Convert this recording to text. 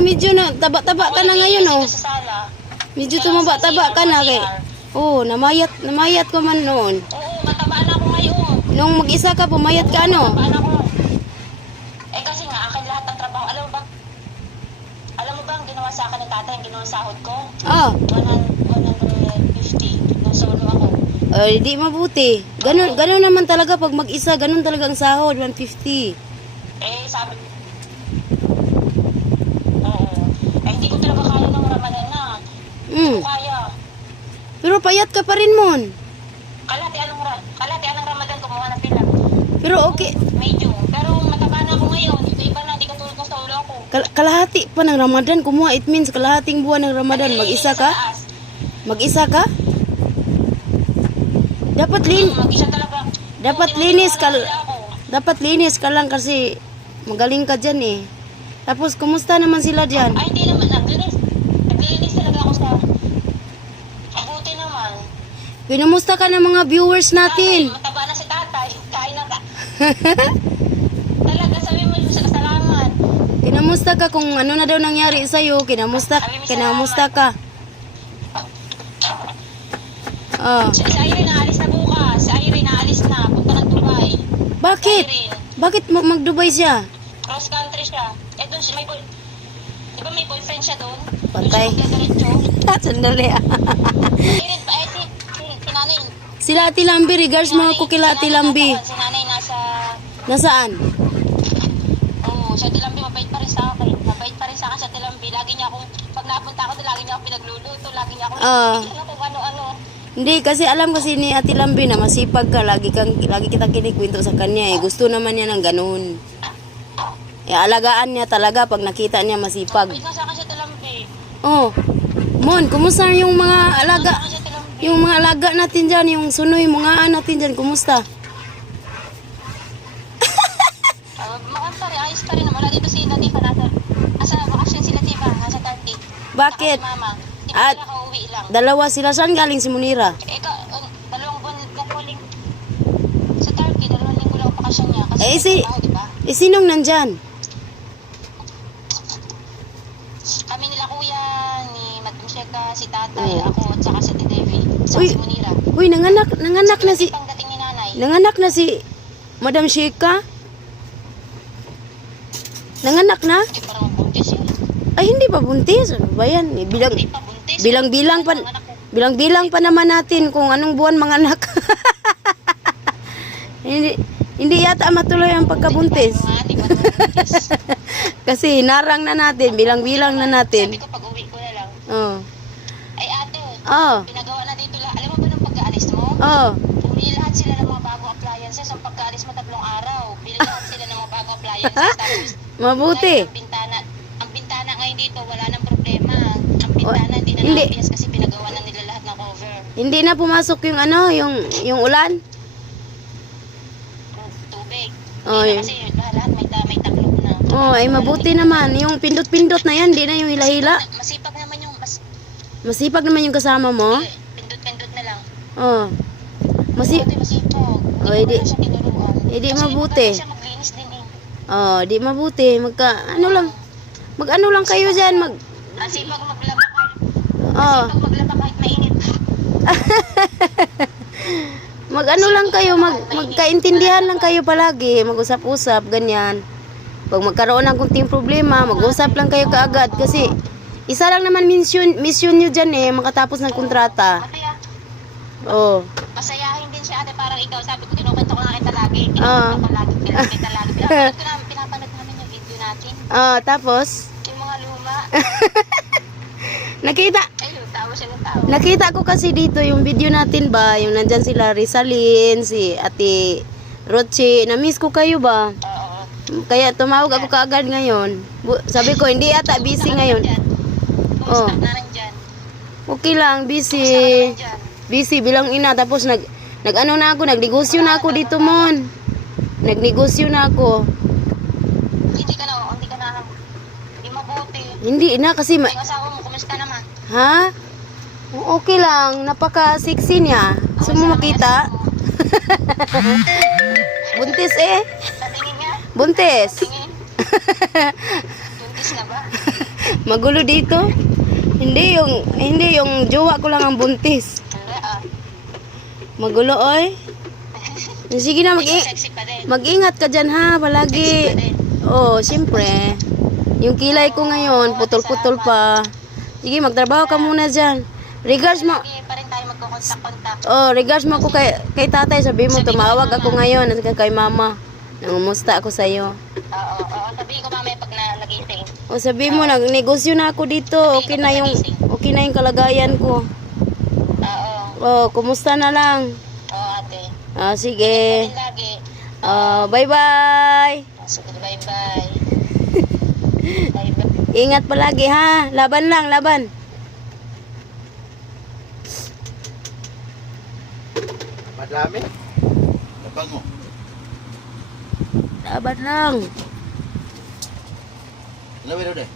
medyo na taba-taba ka na ngayon, oh. Sa sala. Medyo tumaba-taba ka na kay. Oh, namayat ko man noon. Oo, mataba na ako ngayon. Nung mag-isa ka, pumayat ka, ano? Mataba na ako. Eh kasi nga, akin lahat ng trabaho. Alam mo ba ang ginawa sa akin ng tatay, ang ginawa sahod ko? Ah, 150 nung solo ako. ay, di mabuti. Ganun naman talaga pag mag-isa, ganun talaga ang sahod, 150. Eh, sabi oo. Eh, hindi ko talaga kaya ng Ramadan na. Hindi ko kaya. Pero payat ka pa rin, mon. Kalati anong Ramadan, kumuha ng pila. Pero okay. Medyo. Pero mataba na ako ngayon. Ito iba na, hindi ka tulad ko sa ulo ako. Kalahati pa ng Ramadan, kumuha. It means kalahating buwan ng Ramadan. Mag-isa ka? Mag-isa ka? Dapat Mag-isa talaga. Dapat linis ka lang kasi magaling ka dyan eh. Tapos, kumusta naman sila dyan? Ay, hindi naman. Naglinis talaga ako sa... Mabuti naman. Pinumusta ka ng mga viewers natin. Mataba na si tatay. Kain na ka. Talaga, sabi mo yung salamat. Kinamusta ka kung ano na daw nangyari sa'yo? Kinamusta ka? Si Irene naalis na bukas. Si Irene naalis na. Punta ng Dubai. Bakit? Bakit mag-Dubai siya? Cross country siya. Eh doon siya, di ba may boyfriend siya doon? Patay. Sandali ah. Irene pa, si nanay. Sila Ate Lambi, regards mga ko kila Ate Lambi. Si nanay Nasaan? Oo, si Ate Lambi mabait pa rin sa akin. Mabait pa rin sa akin si Ate Lambi. Lagi niya akong, pag napunta ako doon, lagi niya akong pinagluluto. Lagi niya akong kung ano-ano. Hindi, kasi alam kasi ni Ate Lambi na masipag ka, lagi kitang kinikwento sa kanya eh. Gusto naman niya ng ganun. Eh, alagaan niya talaga pag nakita niya masipag. Mabait na sa akin si Ate Lambi. Oh, Mon, kumusta yung mga alaga? Si Ate Lambi. Yung mga alaga natin dyan, yung sunoy, mga natin dyan, kumusta? Makanta rin, ayos pa rin naman. Wala dito si Latifa natin. Asa bakasyon si Latifa, nasa Turkey. Bakit? Saka si Mama. Di At ba nakauwi lang? dalawa sila, saan galing si Munira? Dalawang buwan sa Turkey, 2 linggo lang ang bakasyon niya. Kasi Eh, si- trabaho, di ba? Sinong nandyan? Kami nila kuya, ni Madam Sheka, si tatay, ako, at saka si Devi. Saka Uy. si Munira. Uy, nanganak na si, Pagdating ni nanay. nanganak na si Madam Shika? Nanganak na? Hindi pa naman buntis yun. Ay, hindi pa buntis. Ano ba yan? Eh, Hindi pa buntis. bilang-bilang pa, Ang anak ko. bilang-bilang pa naman natin kung anong buwan manganak. Hindi yata matuloy ang pagkabuntis. Hindi pa naman buntis. Kasi hinarang na natin, bilang-bilang na natin. Sabi ko, pag uwi ko na lang. Oh. Ay ate, Oh. pinagawa na dito lahat. Alam mo ba nung pag-aalis mo? Oh. Bumili lahat sila ng mga bagong appliances. Ang pagkaalis mo 3 araw, bili lahat sila ng mga bagong appliances. Tapos, Mabuti. ngayon, ang bintana ngayon dito, wala nang problema. Ang bintana, hindi na hindi. napias kasi pinagawa na nila lahat ng cover. Hindi na pumasok yung yung ulan. Tubig. Oh, Hindi yun. na kasi lahat may taklog na. Oh, ay mabuti naman. Yung pindot-pindot na yan, hindi na yung hila-hila. Masipag naman yung, Masipag naman yung kasama mo. pindot-pindot na lang. Oh. Masipag. Oh, Hindi hindi. ko na siya tinuruan. Hindi Kasi mabuti. magaling siya maglinis din eh. Oh, di mabuti. Mag-ano lang kayo dyan. Ang sipag maglaba kahit, Oh. sipag maglaba kahit mainit. Mag-ano lang kayo. Magkaintindihan lang kayo palagi. Mag-usap-usap, ganyan. Pag magkaroon ng kunting problema, mag-usap lang kayo kaagad. Kasi, isa lang naman mission nyo dyan eh. Makatapos ng kontrata. Mataya. Oh. Masayahin din siya ate, parang ikaw. Sabi ko, kinukwento ko na kita lagi. Kinukwento ko lagi. Pinapanood namin yung video natin. Tapos, Yung mga luma. nakita Ayun, tawa siya ng tawa. Nakita ko kasi dito yung video natin ba, yung nandyan sila Rizalyn, si Ate Roche, na-miss ko kayo ba? Oo. Kaya tumawag ako kaagad ngayon. Sabi ko, hindi ata busy ngayon. Kumusta na rin dyan? Okay lang, busy. Kumusta ka na rin dyan? Busy bilang ina. Tapos nag-ano na ako, nagnegosyo na ako dito, Mon. Nagnegosyo na ako. Hindi ka na, hindi mabuti. Hindi na kasi Yung asawa mo, kumusta naman? ha? Okay lang, napaka-sexy niya. Gusto mo makita? Buntis eh. Sa tingin nga? Buntis. Tingin? Buntis na ba? Magulo dito. Hindi yung jowa ko lang ang buntis. Magulo oy. Sige na Sexy pa din. mag-ingat ka diyan ha, palagi. Oh, siyempre. Yung kilay ko ngayon, putol-putol pa. Sige, magtrabaho ka muna diyan. Regards mo. Lagi pa rin tayo magkukontak-kontak. Oh, regards mo ako kay tatay, sabi mo tumawag ako ngayon at kay mama. Nangumusta ako sa iyo. Oo. Sabihin ko mamaya pag nagising. O sabi mo nagnegosyo na ako dito. Okay na yung kalagayan ko. Oo. Oh, kumusta na lang? Oo, ate. Ah, sige. Ingat ka din lagi. Bye-bye. Sige, bye-bye. Bye-bye. Ingat palagi ha. Laban lang, laban. Madami. Nabango. Laban lang. Lawin udah.